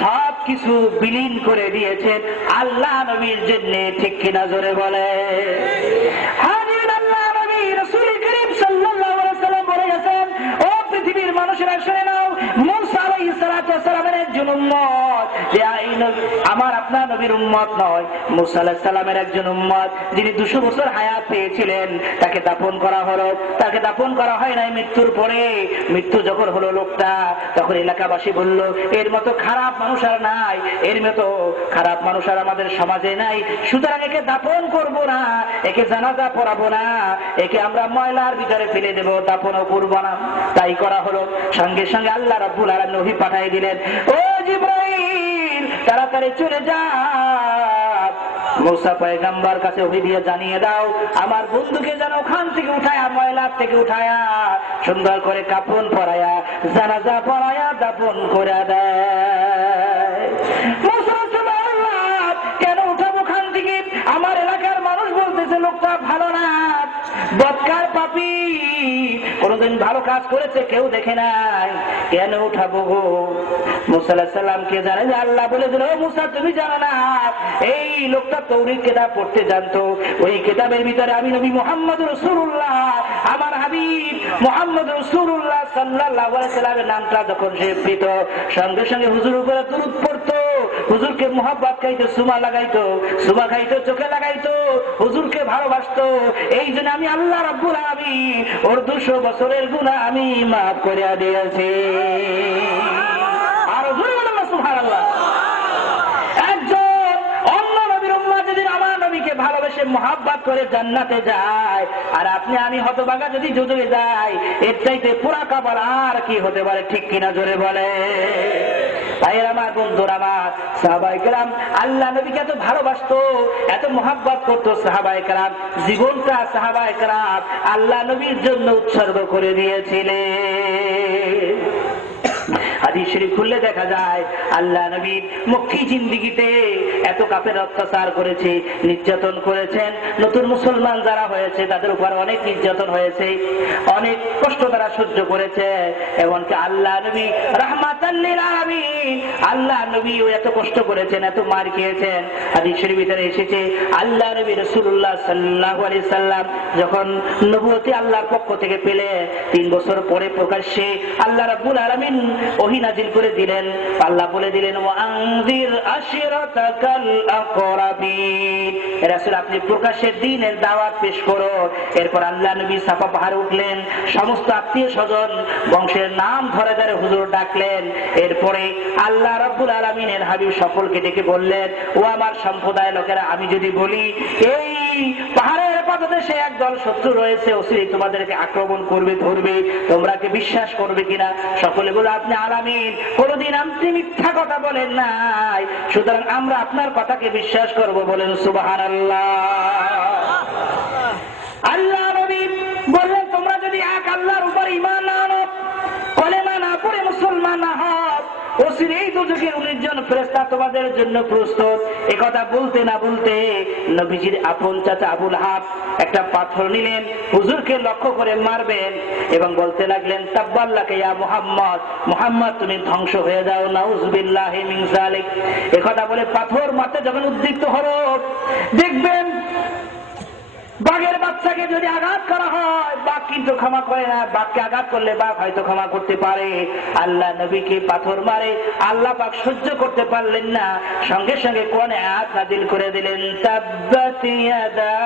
সবকিছু বিলীন করে দিয়েছেন আল্লাহ নবীর জন্য, ঠিক কিনা জোরে বলে। আল্লাহ নবী রাসূল করিম সাল্লাল্লাহু আলাইহি ওয়াসাল্লাম বলে গেছেন, ও পৃথিবীর মানুষেরা শুনে নাও, মূসা আলাইহিস সালাতু ওয়াস সালামের একজন উম্মত, যে আমার আপনার নবীর উম্মত নয়, মূসা আলাইহিস সালামের একজন উম্মত, যিনি 200 বছর হায়াত পেয়েছিলেন, তাকে দাফন করা হলো। তাকে দাফন করা হয় নাই মৃত্যুর পরে। মৃত্যু যখন হলো লোকটা, তখন এলাকাবাসী বলল, এর মতো খারাপ মানুষ আর নাই, এর মতো খারাপ মানুষ আর আমাদের সমাজে নাই, সুতরাং একে দাফন করব না, একে জানাজা পড়াবো না, একে আমরা ময়লার ভিতরে ফেলে দেব, দাফনও করব না। তাই করা হলো। সঙ্গে সঙ্গে আল্লাহ রাব্বুল আলামিন ওহী পাঠিয়ে দিলেন, ও জিবরাইল তাড়াতাড়ি চলে যা, মূসা পয়গম্বর কাছে ওহী দিয়ে জানিয়ে দাও, আমার বন্ধুকে যেন ওখান থেকে উঠায়া, ময়লার থেকে উঠায়া, সুন্দর করে কাফন পরায়া, জানাজা পরায়া দাফন করে দেয়। মূসা সুবহানাল্লাহ, কেন উঠাবো ওখান থেকে? আমার এলাকার মানুষ বলতেছে লোকটা ভালো না, বদকার, পাপী, কোনদিন ভালো কাজ করেছে কেউ দেখে নাই, কেন উঠাবো গো? মূসা আলাইহিস সালামকে জানে যে আল্লাহ বলে দিল, ও মূসা তুমি জানো না, এই লোকটা তাওরীত কিতাব পড়তে জানতো, ওই কিতাবের ভিতরে আমি নবী মুহাম্মদ রাসূলুল্লাহ, আমার হাবিব মুহাম্মদ রাসূলুল্লাহ সাল্লাল্লাহু আলাইহি ওয়াসাল্লামের নামটা যখন সে পেত, সঙ্গে সঙ্গে হুজুরের উপরে দরুদ পড়তো, হুজুরকে মুহাব্বত খাইতো, সুমা লাগাইতো, সুমা খাইতো, চোখে লাগাইতো, হুজুরকে ভালোবাসতো। এই জন্য আমি আল্লাহ রাব্বুল আলামিন ওর 200 বছরের গুনাহ আমি মাফ করে দিয়েছি। আর জোরে বলেন সুবহানাল্লাহ। একজন অন্য নবীর উম্মত যদি আমার নবীকে ভালোবেসে মুহাব্বত করে জান্নাতে যায়, আর আপনি আমি হতভাগা যদি দুজনে যাই, এর চাইতে পুরা কাবার আর কি হতে পারে, ঠিক কিনা জোরে বলে। ভাইয়ের আমার, বন্ধুরা আমার, সাহাবায়ে কেরাম আল্লাহ নবীকে এত ভালোবাসতো, এত মুহাব্বত করতো, সাহাবায়ে কেরাম জীবনটা সাহাবায়ে কেরাম আল্লাহ নবীর জন্য উৎসর্গ করে দিয়েছিলেন। হাদিস শরীফ খুললে দেখা যায় আল্লাহ নবী মক্কি জিন্দেগিতে এত কাফের অত্যাচার করেছে, নির্যাতন করেছেন। নতুন মুসলমান যারা হয়েছে তাদের উপর অনেক নির্যাতন হয়েছে, অনেক কষ্ট তারা সহ্য করেছে। এমনকি আল্লাহ নবী রাহমাতাল লিল আলামিন, আল্লাহ নবী এত কষ্ট করেছেন, এত মার খেয়েছেন। হাদিস শরীফের ভিতরে এসেছে আল্লাহ নবী রাসূলুল্লাহ সাল্লাল্লাহু আলাইহি সাল্লাম যখন নবুয়তি আল্লাহর পক্ষ থেকে পেলে 3 বছর পরে প্রকাশ্যে আল্লাহ রাব্বুল আলামিন ওহী নাজিল করে দিলেন। আল্লাহ বলে দিলেন, ওয়ানজির আশিরাতাকাল আকরাবিন, রাসূল আপনি প্রকাশ্যে দ্বীনের দাওয়াত পেশ করো। এরপর আল্লাহ নবী সাফা পাহাড়ে উঠলেন, সমস্ত আত্মীয় স্বজন বংশের নাম ধরে ধরে হুজুর ডাকলেন। এরপরে আল্লাহ রাব্বুল আলামিনের হাবিব সকলকে ডেকে বললেন, ও আমার সম্প্রদায় লোকেরা, আমি যদি বলি এই পাহাড়ের পাদদেশে একদল শত্রু রয়েছে, অচিরেই তোমাদেরকে আক্রমণ করবে, ধরবে, তোমরা কি বিশ্বাস করবে কিনা? সকলে বলে, আপনি আলামিন, কোনদিন আপনি মিথ্যা কথা বলেন নাই, সুতরাং আমরা আপনার কথাকে বিশ্বাস করব। বলেন সুবহানাল্লাহ। আল্লাহ নবী বললেন, তোমরা যদি এক আল্লাহর উপর ঈমান না আনো, কলেমা না পড়ে মুসলমান না হও, অচিরেই দুজকের 19 জন ফেরেশতা তোমাদের জন্য প্রস্তুত। একথা বলতে না বলতে নবীজির আপন চাচা আবুল হাব একটা পাথর নিলেন, হুজুরকে লক্ষ্য করে মারবেন এবং বলতে লাগলেন, তাব্বাল্লাকা ইয়া মুহাম্মদ, মুহাম্মদ তুমি ধ্বংস হয়ে যাও, নাউযুবিল্লাহি মিন যালিক। একথা বলে পাথর মারতে যখন উদ্যত হলো, দেখবেন বাঘের বাচ্চাকে যদি আঘাত করা হয়, বাঘ কিন্তু ক্ষমা করে না, বাঘকে আঘাত করলে বাঘ হয়তো ক্ষমা করতে পারে। আল্লাহ নবীকে পাথর মারে আল্লাহ পাক সহ্য করতে পারলেন না, সঙ্গে সঙ্গে কোরআনে আয়াত নাযিল করে দিলেন, তাব্বাত ইয়াদা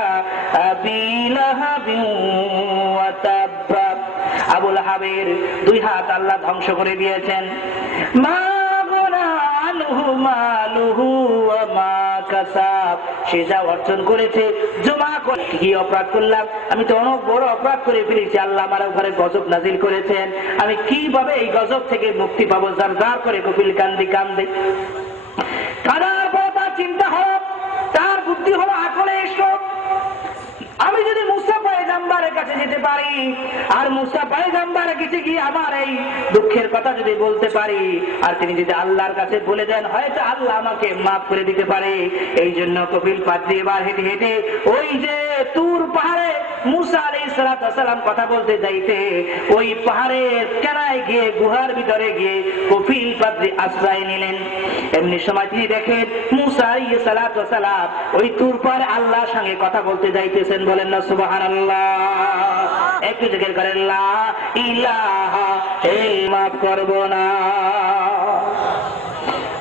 আবি লাহাবিন ওয়া তাব্বা, আবুল হাবের 2 হাত আল্লাহ ধ্বংস করে দিয়েছেন। মা গুনা আনহু মালুহু ওয়া মা কাসাব, সে যা অর্জন করেছে, জমা করে। কি অপরাধ করলাম? আমি তো অনেক বড় অপরাধ করে ফেলেছি, আল্লাহ আমার উপরে গজব নাজিল করেছেন, আমি কিভাবে এই গজব থেকে মুক্তি পাবো? জারজার করে কপিল কান্দি কান্দে। কাদার পর তার চিন্তা হলো, তার বুদ্ধি হলো, আকলে এসো, আমি যদি মুসা পয়গম্বরের কাছে যেতে পারি, আর মুসা পয়গম্বরের কাছে গিয়ে আমার এই দুঃখের কথা যদি বলতে পারি, আর তিনি যদি আল্লাহর কাছে বলে দেন, হয়তো আল্লাহ আমাকে মাফ করে দিতে পারে। এই জন্য কপিল পাত দিয়ে এবার হেঁটে হেঁটে ওই যে তুর পাহাড়ে মুসা আলাইহিস সালাম কথা বলতে যাইতে ওই পাহাড়ের কেনায় গিয়ে গুহার ভিতরে গিয়ে কফিল পাদ্রী আশ্রয় নিলেন। এমনি সময় তিনি দেখেন মুসা আলাইহিস সালাম ওই তুর পাহাড়ে আল্লাহর সঙ্গে কথা বলতে যাইতেছেন। বলেন না সুবহানাল্লাহ। একটু জিকির করেন লা ইলাহা ইল্লাল্লাহ। মাফ করব না।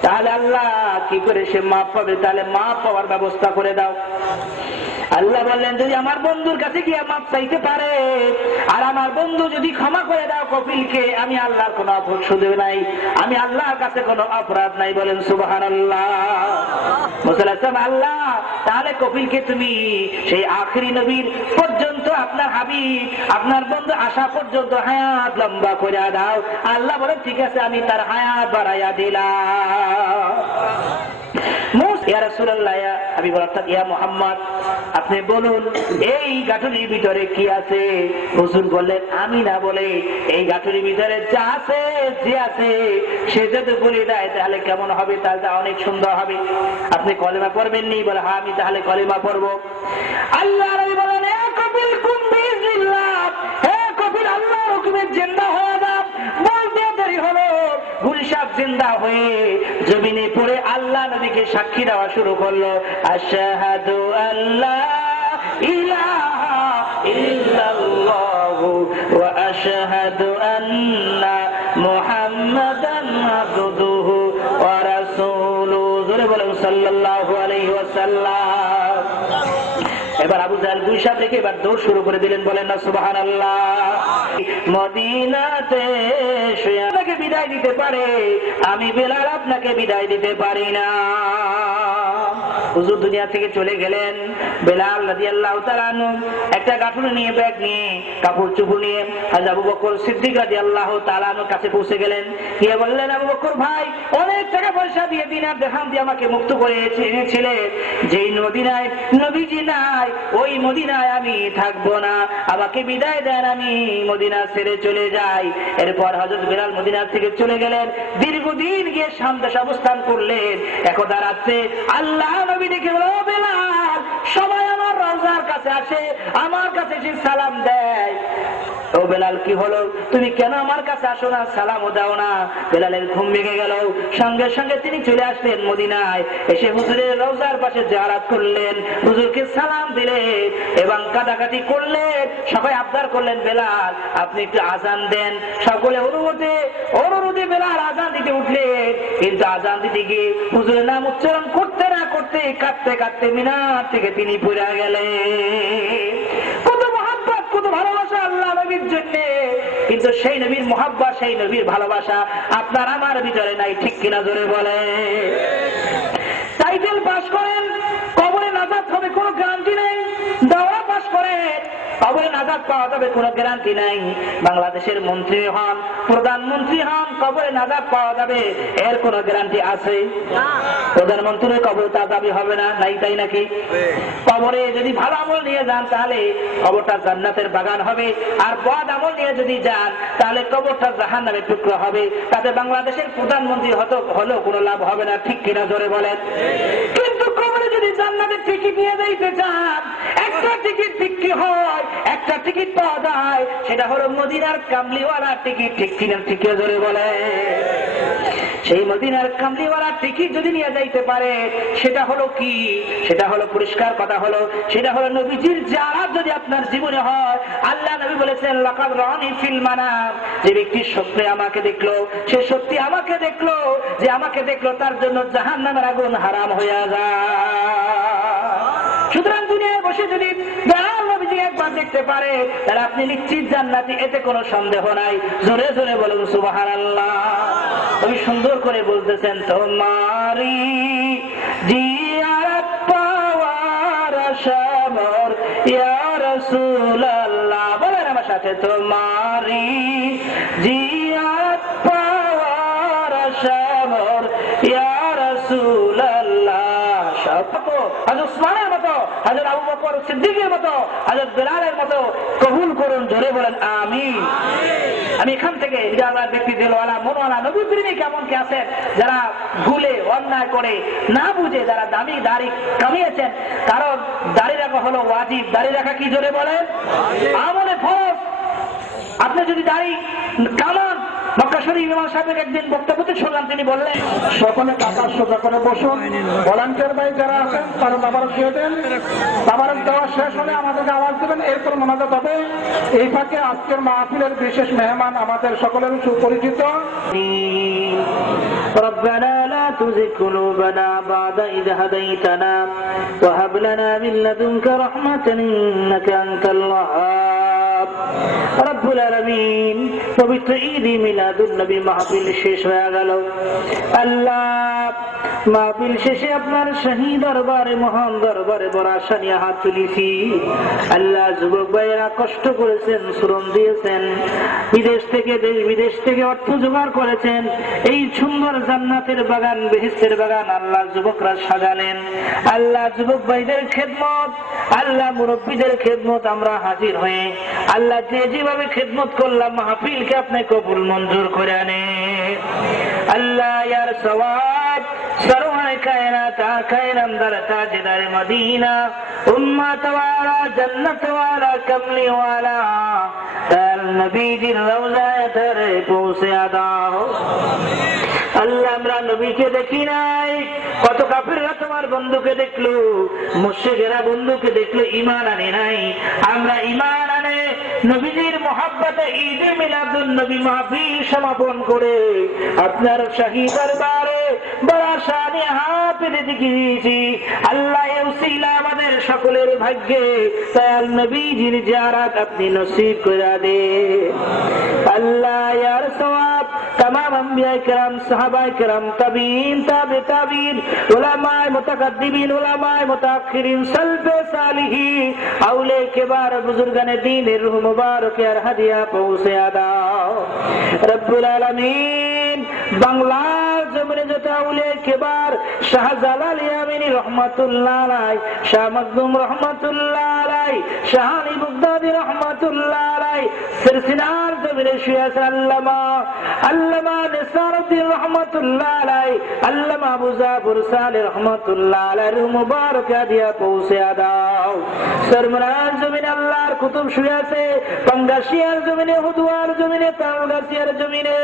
তাহলে আল্লাহ কি করে সে মাফ পাবে? তাহলে মাফ পাওয়ার ব্যবস্থা করে দাও। আল্লাহ বললেন যদি আমার বন্ধুর কাছে গিয়ে মাফ চাইতে পারে আর আমার বন্ধু যদি ক্ষমা করে দাও কপিলকে, আমি আল্লাহর কোনো অপরাধ নাই, আমি আল্লাহর কাছে কোনো অপরাধ নাই। বলেন সুবহানাল্লাহ। মুসা আলাইহিস সালাম আল্লাহ তাহলে কপিলকে তুমি সেই আখেরি নবীর পর্যন্ত আপনার হাবিব আপনার বন্ধু আসা পর্যন্ত হায়াত লম্বা করে দাও। আল্লাহ বলেন ঠিক আছে, আমি তার হায়াত বাড়াইয়া দিলাম। ইয়া রাসূলুল্লাহ, ইয়া হাবিবুল্লাহ, অর্থাৎ ইয়া মুহাম্মদ, আপনি বলুন এই গাঠুরির ভিতরে কি আছে? হুজুর বললেন আমি না বলে এই গাঠুরির ভিতরে যা আছে যে আছে সে যদি বলে দেয় তাহলে কেমন হবে? তাহলে অনেক সুন্দর হবে। আপনি কলেমা পড়বেন নি? বলে হ্যাঁ আমি তাহলে কলেমা পড়বো। আল্লাহ নবী বলেন হে কপিল কুম বিইজনিল্লাহ, হে কপিল আল্লাহর হুকুমে জিন্দা হয়ে যাও। বলতে দেরি হলো, গুলশাব জিন্দা হয়ে জমিনে পড়ে আল্লাহ নবীকে সাক্ষী দেওয়া শুরু করলো। আশহাদু আল্লা ইলাহা ইল্লাল্লাহু ওয়া আশহাদু আন্না মুহাম্মাদান আবদুহু ওয়া রাসূলুহু। জোরে বলেন সাল্লাল্লাহু আলাইহি ওয়াসাল্লাম। এবার আবু জাহেল গুলশাব রেখে এবার দৌড় শুরু করে দিলেন। বলেন না সুবহানাল্লাহ। মদিনাতে শুয়ে আপনাকে বিদায় দিতে পারে, আমি বেলাল আপনাকে বিদায় দিতে পারি না। হুজুর দুনিয়া থেকে চলে গেলেন। বেলাল রাদিয়াল্লাহু তাআলা আনহু একটা গাঠুরি নিয়ে, ব্যাগ নিয়ে, কাপড় চোপড় নিয়ে হযরত আবু বকর সিদ্দিক রাদিয়াল্লাহু তাআলা আনহুর কাছে পৌঁছে গেলেন। গিয়ে বললেন আবু বকর ভাই, অনেক টাকা পয়সা দিয়ে দিনার দিরহাম দিয়ে আমাকে মুক্ত করে এনেছিলেন, যেই মদিনায় নবীজি নাই ওই মদিনায় আমি থাকবো না, আমাকে বিদায় দেন, আমি মদিনা ছেড়ে চলে যাই। এরপর হযরত বেলাল মদিনা থেকে চলে গেলেন। দীর্ঘদিন গিয়ে শাম দেশে অবস্থান করলেন। একদা রাতে আল্লাহ নবী দেখে বলল, ও বেলাল, সবাই আমার রওজার কাছে আসে, আমার কাছে এসে সালাম দেয়। ও বেলাল কি হলো, তুমি কেন আমার কাছে আসো না, সালামও দাও না? বেলালের ঘুম ভেঙে গেল। সঙ্গে সঙ্গে তিনি চলে আসলেন মদিনায়। এসে হুজুরের রওজার পাশে জিয়ারত করলেন, হুজুরকে সালাম দিলেন এবং কাটাকাটি করলেন। সবাই আবদার করলেন বেলাল আপনি একটু আজান দেন। সকলে অনুরোধে বেলাল আজান দিতে উঠলেন। কিন্তু আজান দিতে গিয়ে হুজুরের নাম উচ্চারণ করতে না করতে কাঁদতে কাঁদতে মিনার থেকে তিনি পড়ে গেলেন। কত মহব্বত, কত ভালোবাসা আল্লাহ নবীর জন্য, কিন্তু সেই নবীর মহব্বত, সেই নবীর ভালোবাসা আপনার আমার ভিতরে নাই। ঠিক কিনা জোরে বলে? টাইটেল পাস করেন, কবরে নাজাত হবে কোনো গ্যারান্টি নেই। দাওয়া পাস করেন, কবরে নাজাত পাওয়া যাবে কোনো গ্যারান্টি নাই। বাংলাদেশের মন্ত্রী হন, প্রধানমন্ত্রী হন, কবরে নাজাত পাওয়া যাবে এর কোনো গ্যারান্টি আছে? প্রধানমন্ত্রীর কবরে তাজাবি হবে না, নাই তাই নাকি? কবরে যদি ভালো আমল নিয়ে যান তাহলে কবরটা জান্নাতের বাগান হবে, আর বদ আমল নিয়ে যদি যান তাহলে কবরটা জাহান্নামের টুকরো হবে। তাতে বাংলাদেশের প্রধানমন্ত্রী হলেও কোনো লাভ হবে না। ঠিক কিনা জোরে বলেন? কিন্তু কবরে যদি জান্নাতের টিকিট নিয়ে যাইতে চান, একটা টিকিট বিক্রি হয়, একটা টিকিট পাওয়া যায়, সেটা হলো মদিনার কামলিওয়ালা টিকিট। ঠিক কিনা? ঠিক জোরে বলে? সেই মদিনার কামলিওয়ালা টিকিট যদি নিয়ে যাইতে পারে সেটা হলো কি? সেটা হলো পরিষ্কার কথা হলো, সেটা হলো নবীজির জিয়ারত যদি আপনার জীবনে হয়। আল্লাহ নবী বলেছেন লাকাদ রানি ফিল মানাম, যে ব্যক্তি স্বপ্নে আমাকে দেখলো, সে সত্যি আমাকে দেখলো, যে আমাকে দেখলো তার জন্য জাহান্নামের আগুন হারাম হয়ে যায়। সুতরাং দুনিয়ায় বসে যদি বেলাল নবীজি একবার দেখতে পারে তাহলে আপনি নিশ্চিত জান্নাতি, এতে কোনো সন্দেহ নাই। জোরে জোরে বলুন সুবহানাল্লাহ। তুমি সুন্দর করে বলতেছেন তোমারি জিয়ারত পাওয়ার আশা মোর ইয়া রাসূলুল্লাহ। বলেন আমার সাথে, তোমারি জিয়ারত পাওয়ার আশা মোর ইয়া রাসূলুল্লাহ। সব হযরত উসমানের মতো, হযরত আবু বকর সিদ্দিকের মতো, হযরত বেলালের মতো কবুল করুন। জোরে বলেন আমিন। আমি এখান থেকে ইজাজার ব্যক্তি দিলওয়ালা মনওয়ালা নবী প্রেমী কেমন কে আছেন যারা ভুলে অন্যায় করে না বুঝে যারা দামি দাড়ি কামিয়েছেন, কারণ দাড়ি রাখা হলো ওয়াজিব। দাড়ি রাখা কি? জোরে বলেন আমলে ফরজ। আপনি যদি দাড়ি কামান, মক্কা শরীফ ইমাম সাহেবের একদিন বক্তব্যতে শুনলাম, তিনি বললেন সকলে টাকা সোজা করে বসুন। ভলান্টিয়ার ভাই যারা আছেন তারা তাবারক দিয়ে দেন। তাবারক দেওয়া শেষ হলে আমাদেরকে আওয়াজ দেবেন, এরপর মোনাজাত হবে। এই ফাঁকে আজকের মাহফিলের বিশেষ মেহমান আমাদের সকলের সুপরিচিত। ربنا لا تزغ قلوبنا بعد إذ هديتنا وهب لنا من لدنك رحمة إنك أنت الوهاب। রব্বুল আলামিন পবিত্র ঈদ মিলাদুন নবী মাহফিল শেষ হয়ে গেল। আল্লাহ মাহফিল শেষে আপনার শাহী দরবারে, মহান দরবারে বড় আশা নিয়ে হাত তুলেছি। আল্লাহ যুবক ভাইয়েরা কষ্ট করেছেন, শ্রম দিয়েছেন, বিদেশ থেকে দেশ বিদেশ থেকে অর্থ জোগাড় করেছেন। এই সুন্দর জান্নাতের বাগান, বেহেশতের বাগান আল্লাহ যুবকরা সাজালেন। আল্লাহ যুবক ভাইদের খেদমত, আল্লাহ মুরব্বীদের খেদমত আমরা হাজির হয়ে আল্লাহ যে যেভাবে খেদমত করলাম মাহফিলকে আপনি কবুল মঞ্জুর করে আনে। আল্লাহ ইয়ার সওয়াব সরওয়ায়ে কায়নাত আকায়ে নামদার তাজদার মদিনা উম্মত ওয়ালা জান্নাত ওয়ালা কামলি ওয়ালা তার নবীজির রওজায়ে ধরে পৌঁছে দাও। আল্লাহ আমরা নবীকে দেখি নাই, কত কাফিররা তোমার বন্ধুকে দেখলো, মুশরিকেরা বন্ধুকে দেখলো, ঈমান আনে নাই। আমরা ঈমান আনে নবীজির মহব্বতে ঈদ মিলাদুন নবী মাহফিল সমাপন করে আপনার শাহী দরবারে বড় আশা নিয়ে হাত পেতে দিয়েছি। আল্লাহ এর উসিলা আমাদের সকলের ভাগ্যে দয়াল নবীজির জিয়ারত আপনি নসিব করে দে। আল্লাহ ইয়ার সওয়াব तमाम अंबिया किराम, सहाबा किराम, ताबीन, ताबे ताबीन, उलमाए मुतकद्दिमीन, उलमाए मुताखिरीन, सल्फे सालिहीन, औले किबार बुजुर्गाने दीन रूह मुबारक यार हदिया पहुंचे दाओ। रब्बुल आलमीन बांग्लार जमीने जता औले किबार शाहजालाल यामिनी रहमतुल्लाह अलैह, शाह मखदूम रहमतुल्लाह अलैह, शाह अली बगदादी रहमतुल्लाह अलैह, सिरसिनार जमीने शुयास अल्लामा अल्लामा निसारुद्दीन रहमतुल्लाह अलैह, अल्लामा अबू जाफर सालेह रहमतुल्लाह अलैह मुबारक दिया पहुंचे दाओ। सरमराज जमीने अल्लाहर कुतुब शुए আছে, পাঙ্গাসিয়ার জমিনে, হুদুয়ার জমিনে, তালগাছিয়ার জমিনে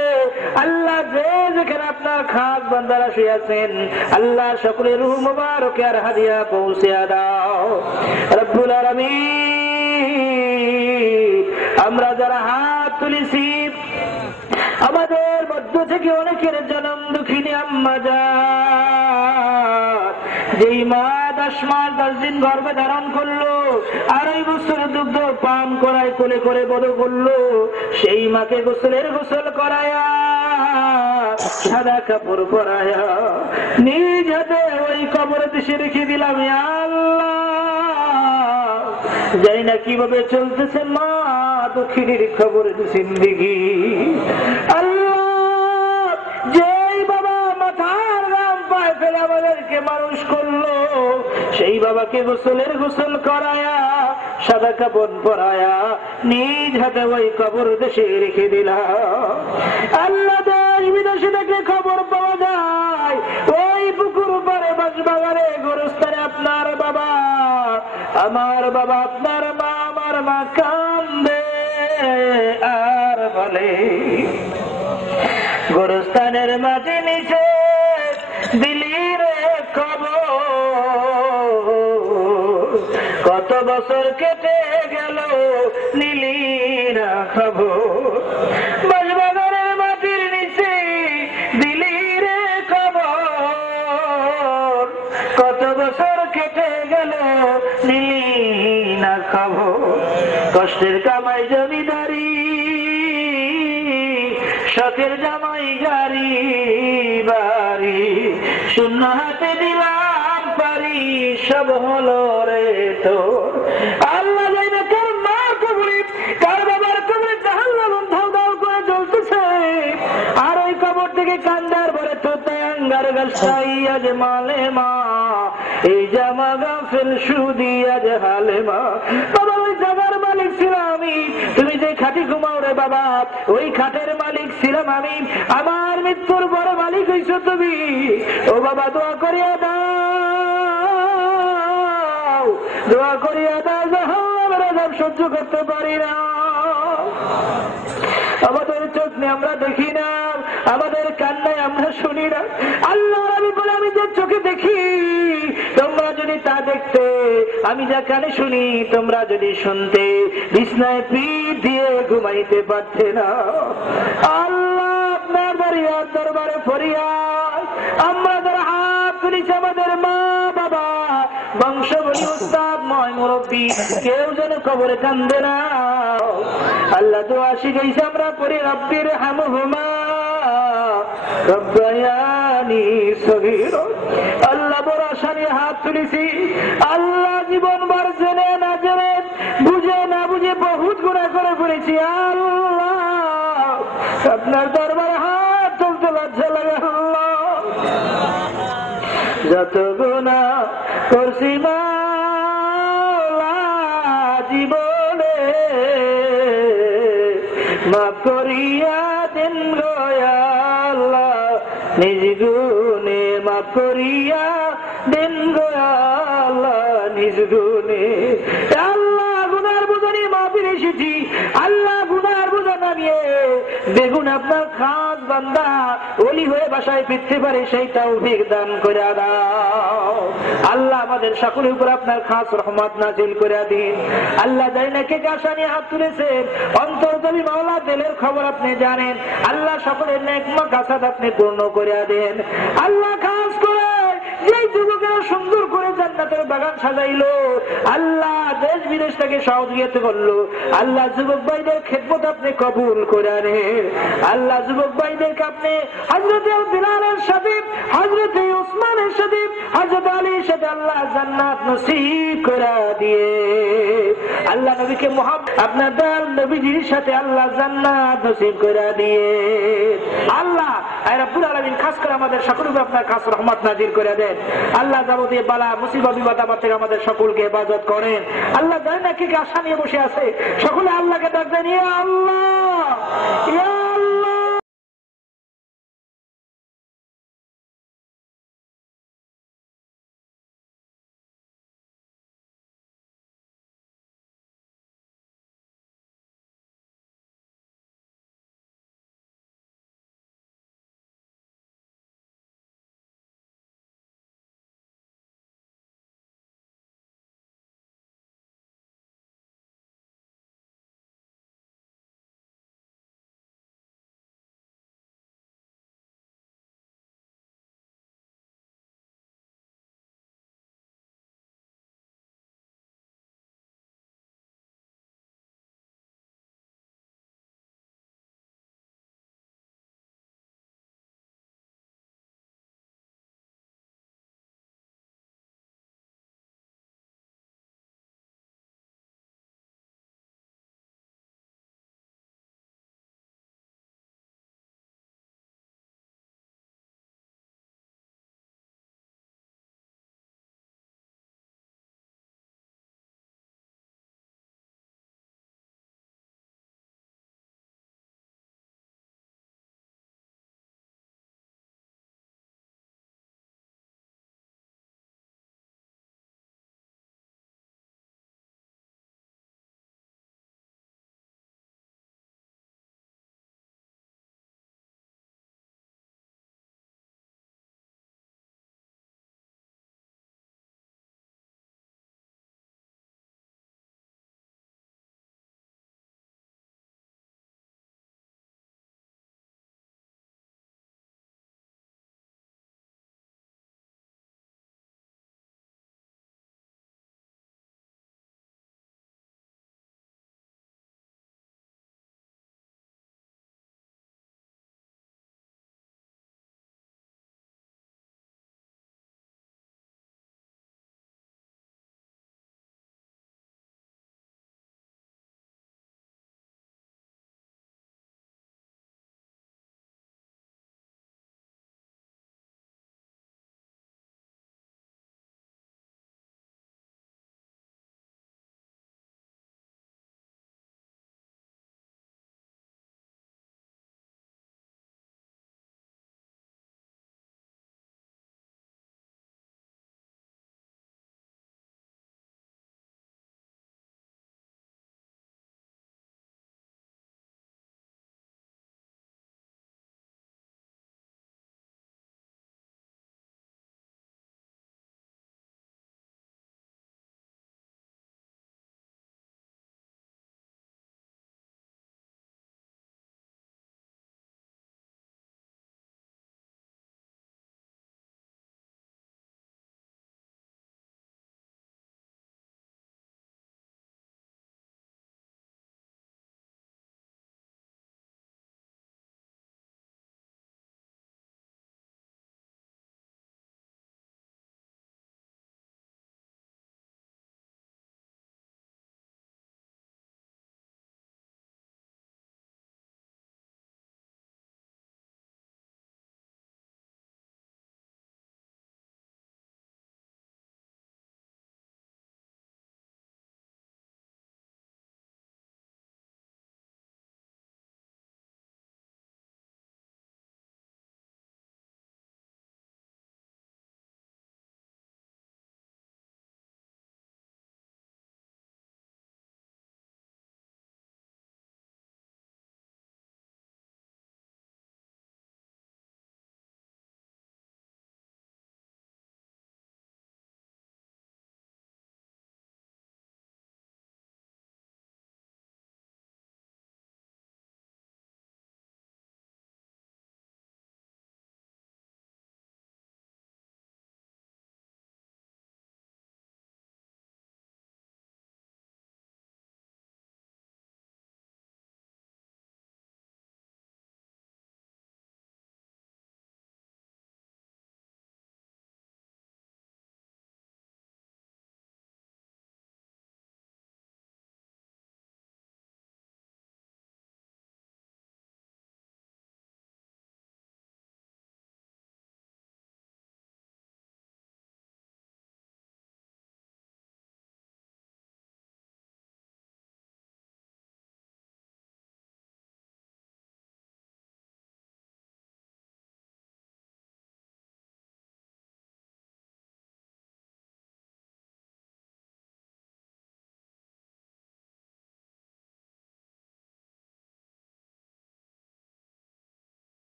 আল্লাহ যে যেখানে আপনার খাস বান্দারা শুয়ে আছেন আল্লাহ সকলের রূহ মুবারক আর হাদিয়া পৌঁছে দাও। রব্বুল আলামিন আমরা যারা হাত তুলেছি আমাদের মধ্য থেকে অনেকের জনম দুঃখিনী আম্মা যান, যেই মা 10 মাস 10 দিন গর্ভে ধারণ করলো, 2.5 বছর দুগ্ধ পান করায় কোলে করে বড় করলো, সেই মাকে গোসল করায়া সাদা কাপড় পরায়া নিজ হাতে ওই কবরে দেশে রেখে দিলাম। আল্লাহ জানি না কিভাবে চলতেছে মা দুঃখিনীর খবরের জিন্দেগি। আল্লাহ যেই বাবা মাথার গাম পায়ে ফেলে আমাদেরকে মানুষ করলো সেই বাবাকে গোসল করায়া সাদা কাপড় পরায়া নিজ হাতে ওই কবর দেশে রেখে দিলাম। আল্লাহ দেশ বিদেশে থেকে খবর পাওয়া যায় ওই পুকুর পারে বাঁশবাগানে গোরস্থানে আপনার বাবা, আমার বাবা, আপনার মা, আমার মা কান্দে আর বলে গোরস্থানের মাটি নিচে দিলি রে কবর, কত বছর কেটে গেল নিলি না খবর। বাঁশবাগানের মাটির নিচে দিলি রে কবর, কত বছর কেটে গেল নিলি না খবর। কষ্টের কামাই জমিদারি, শখের জামাই গাড়ি বাড়ি, শূন্য হাতে দিলাম পারি সব হলো রে তোর। আল্লাহ যাই না কার মার কবরে, কার বাবার কবরে জাহান্নাম ধাউ ধাউ করে জ্বলতেছে, আর ওই কবর থেকে কান্দার ভরে তোতাং সিঙ্গার গাছাই আজ মালে মা, এই জামা গাফেল সুদি আজ হালে মা। বাবা ওই জামার মালিক ছিলাম আমি, তুমি যে খাটি ঘুমাও রে বাবা ওই খাটের মালিক ছিলাম আমি, আমার মৃত্যুর বড় মালিক হইছো তুমি। ও বাবা দোয়া করিয়া দাও, দোয়া করিয়া দাও, জাহান্নামের সহ্য করতে পারি না। আমাদের চোখ নিয়ে আমরা দেখি না, আমাদের কান্নায় আমরা শুনি না। আল্লাহ আমি বলে আমি যে চোখে দেখি তোমরা যদি তা দেখতে, আমি যা কানে শুনি তোমরা যদি শুনতে, বিছনায় পিঠ দিয়ে ঘুমাইতে পারতে না। আল্লাহ আপনার বাড়িয়ার দরবারে ফরিয়াদ, আমরা যারা হাত তুলিছি আমাদের মা বাবা বংশ বলি উস্তাদ ময় মুরব্বী কেউ যেন কবরে কান্দে না। আল্লাহ দোয়া শিখাইছে আমরা পড়ি রব্বির হামহুমা রব্বায়ানি সগীরা। আল্লাহ বড় আশা নিয়ে হাত তুলেছি, আল্লাহ জীবন ভর জেনে না জেনে বুঝে না বুঝে বহুত গুনাহ করে ফেলেছি। আল্লাহ আপনার দরবারে হাত তুলতে লজ্জা লাগে। আল্লাহ যত গুনাহ করছি মাওলা জীবনে মাফ করিয়া দেন গো আল্লাহ, নিজ গুণে মাফ করিয়া দেন গো আল্লাহ, নিজ গুণে। আল্লাহ গুনার বোঝা নিয়ে মাহফিলে এসেছি, আল্লাহ গুনার বোঝা নামিয়ে বেগুন আপনার খাস বান্দা ওলি হয়ে বাসায় ফিরতে পারে সেই তৌফিক দান করে দাও। আল্লাহ আমাদের সকলের উপর আপনার খাস রহমত নাজিল করে দিন। আল্লাহ যাই না কে আশা নিয়ে হাত তুলেছেন, অন্তর্জমি মাওলা দিলের খবর আপনি জানেন। আল্লাহ সকলের নেক মাকাসাদ আপনি পূর্ণ করে দেন। আল্লাহ খাস করে যে যুবকেরা সুন্দর করে জান্নাতের বাগান সাজাইলো, আল্লাহ দেশ বিদেশ থেকে সহযোগিতা করলো, আল্লাহ যুবক ভাইদের খেদমত আপনি কবুল করে নেন। আল্লাহ যুবক ভাইদেরকে আপনি হযরত বিলালের সাথে, হযরত উসমানের সাথে, হযরত আলীর সাথে আল্লাহ জান্নাত নসিব করে দিয়ে, আল্লাহ নবীকে মুহাব্বত আপনার দয়াল নবীজির সাথে আল্লাহ জান্নাত নসিব করে দিয়ে। আল্লাহ রাব্বুল আলামিন খাস করে আমাদের সকলের উপর আপনার খাস রহমত নাজিল করে দেন। আল্লাহ যাবতীয় বালা মুসিবত বিপদ আপদ থেকে আমাদের সকলকে হেফাজত করেন। আল্লাহ জানে না কি আশা নিয়ে বসে আছে, সকলে আল্লাহকে ডাক দেন, ইয়া আল্লাহ ইয়া